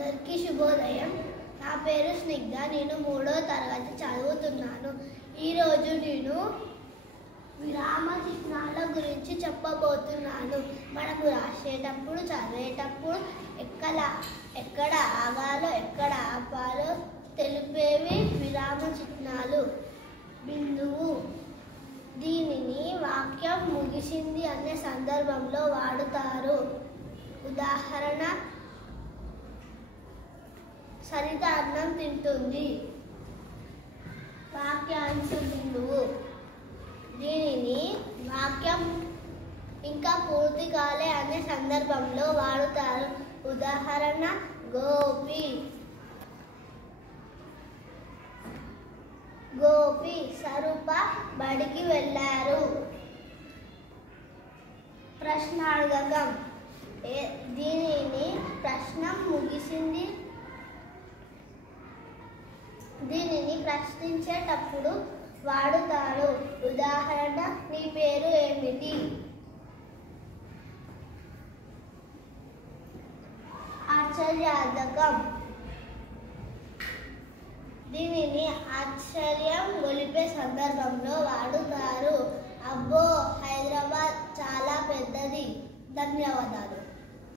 అందరికీ శుభోదయం. నా పేరు స్నిగ్ధ. నేను 3వ తరగతి చదువుతున్నాను. ఈరోజు నేను విరామ చిహ్నాల గురించి చెప్పబోతున్నాను. మనము రాసేటప్పుడు, చదివేటప్పుడు ఎక్కడ ఆగాలో, ఎక్కడ ఆపాలో తెలిపేవి విరామ చిహ్నాలు. బిందువు. దీనిని వాక్యం ముగిసింది అనే సందర్భంలో వాడుతారు. ఉదాహరణ: సరిత అన్నం తింటుంది. వాక్యాంశ బిందువు. దీనిని వాక్యం ఇంకా పూర్తి కాలే అనే సందర్భంలో వాడుతారు. ఉదాహరణ: గోపి స్వరూప బడికి వెళ్ళారు. ప్రశ్నార్థకం. దీనిని ప్రశ్న ముగిసింది. దీనిని ప్రశ్నించేటప్పుడు వాడుతారు. ఉదాహరణ: నీ పేరు ఏమిటి? ఆశ్చర్యార్థకం. దీనిని ఆశ్చర్యం గొలిపే సందర్భంలో వాడుతారు. అబ్బో, హైదరాబాద్ చాలా పెద్దది. ధన్యవాదాలు.